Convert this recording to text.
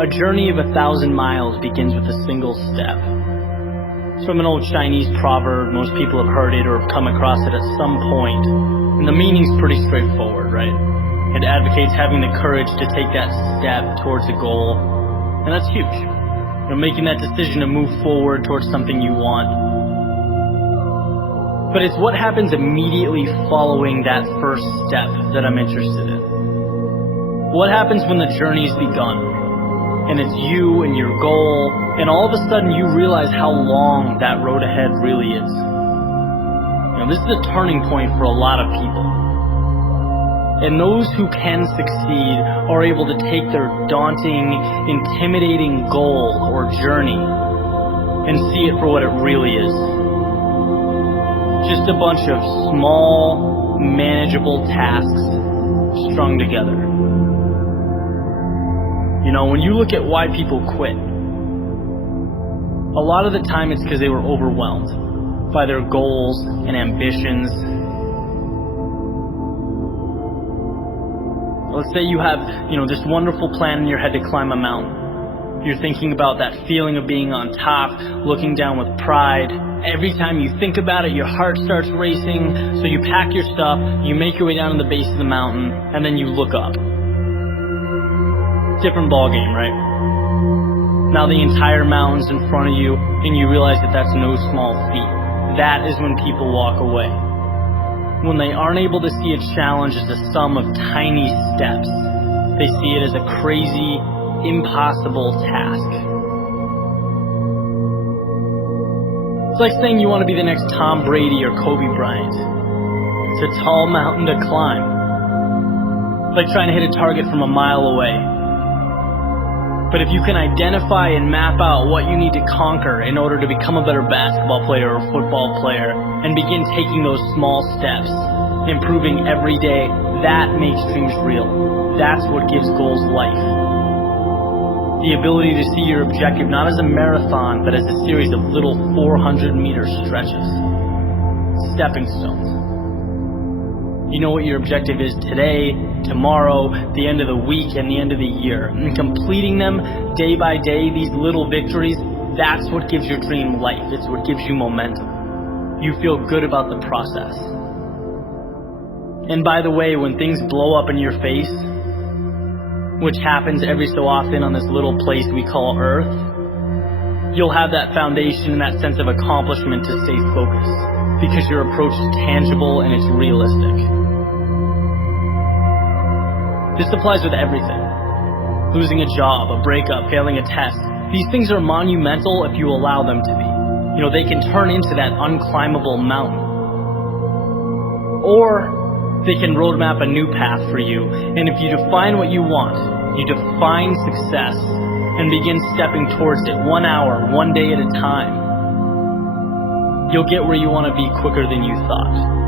A journey of 1,000 miles begins with a single step. It's from an old Chinese proverb. Most people have heard it or have come across it at some point. And the meaning's pretty straightforward, right? It advocates having the courage to take that step towards a goal. And that's huge. Making that decision to move forward towards something you want. But it's what happens immediately following that first step that I'm interested in. What happens when the journey's begun? And it's you and your goal, and all of a sudden you realize how long that road ahead really is. This is a turning point for a lot of people. And those who can succeed are able to take their daunting, intimidating goal or journey and see it for what it really is. Just a bunch of small, manageable tasks strung together. When you look at why people quit, a lot of the time it's because they were overwhelmed by their goals and ambitions. Let's say you have, this wonderful plan in your head to climb a mountain. You're thinking about that feeling of being on top, looking down with pride. Every time you think about it, your heart starts racing. So you pack your stuff, you make your way down to the base of the mountain, and then you look up. Different ballgame, right? Now the entire mountain's in front of you, and you realize that that's no small feat. That is when people walk away. When they aren't able to see a challenge as a sum of tiny steps, they see it as a crazy, impossible task. It's like saying you want to be the next Tom Brady or Kobe Bryant. It's a tall mountain to climb. It's like trying to hit a target from a mile away. But if you can identify and map out what you need to conquer in order to become a better basketball player or football player and begin taking those small steps, improving every day, that makes dreams real. That's what gives goals life. The ability to see your objective not as a marathon, but as a series of little 400-meter stretches. Stepping stones. You know what your objective is today, tomorrow, the end of the week, and the end of the year. And completing them day by day, these little victories, that's what gives your dream life. It's what gives you momentum. You feel good about the process. And by the way, when things blow up in your face, which happens every so often on this little place we call Earth, you'll have that foundation and that sense of accomplishment to stay focused, because your approach is tangible and it's realistic. This applies with everything. Losing a job, a breakup, failing a test. These things are monumental if you allow them to be. They can turn into that unclimbable mountain. Or they can roadmap a new path for you. And if you define what you want, you define success and begin stepping towards it 1 hour, 1 day at a time, you'll get where you want to be quicker than you thought.